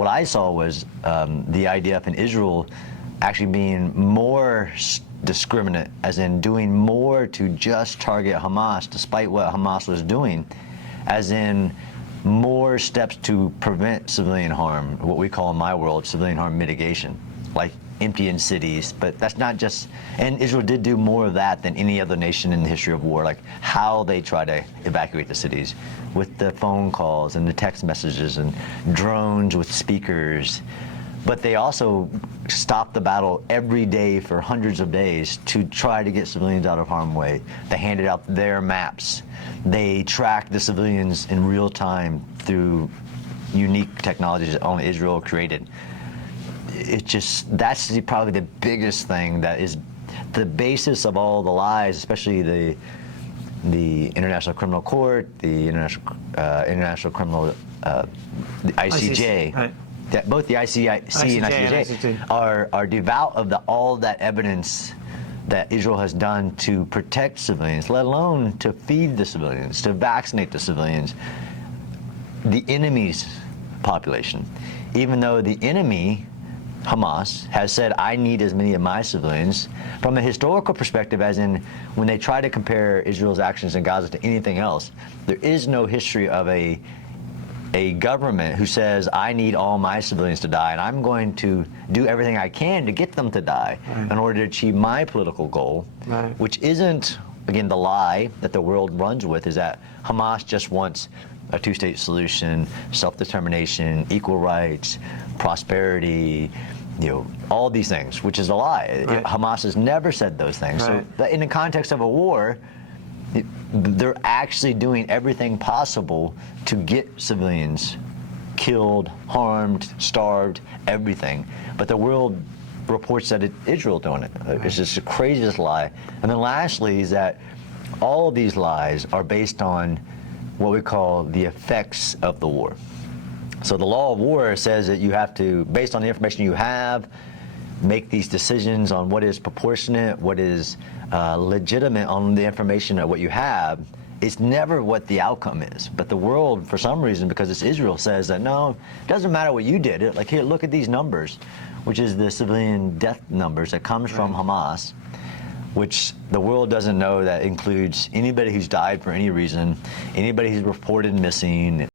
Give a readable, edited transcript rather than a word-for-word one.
what I saw was the IDF and Israel actually being more discriminate, as in doing more to just target Hamas, despite what Hamas was doing, as in more steps to prevent civilian harm, what we call in my world civilian harm mitigation, like emptying cities. But that's not just, and Israel did do more of that than any other nation in the history of war, like how they try to evacuate the cities with the phone calls and the text messages and drones with speakers. But they also stopped the battle every day for hundreds of days to try to get civilians out of harm's way. They handed out their maps. They tracked the civilians in real time through unique technologies that only Israel created. It just, that's probably the biggest thing that is the basis of all the lies, especially the International Criminal Court, the International Criminal, the ICJ. Right. That both the ICC and ICJ are devout of all that evidence that Israel has done to protect civilians, let alone to feed the civilians, to vaccinate the civilians, the enemy's population. Even though the enemy, Hamas, has said, I need as many of my civilians. From a historical perspective, as in when they try to compare Israel's actions in Gaza to anything else, there is no history of a government who says, I need all my civilians to die, and I'm going to do everything I can to get them to die in order to achieve my political goal, which isn't, again, the lie that the world runs with, is that Hamas just wants a two-state solution, self-determination, equal rights, prosperity, all these things, which is a lie. Hamas has never said those things. So in the context of a war, they're actually doing everything possible to get civilians killed, harmed, starved, everything. But the world reports that Israel doing it. It's just the craziest lie. And then lastly is that all of these lies are based on what we call the effects of the war. So the law of war says that you have to, based on the information you have, make these decisions on what is proportionate, what is legitimate on the information of what you have. It's never what the outcome is. But the world, for some reason, because it's Israel, says that no, it doesn't matter what you did. Like, here, look at these numbers, which is the civilian death numbers that comes from Hamas, which the world doesn't know that includes anybody who's died for any reason, anybody who's reported missing.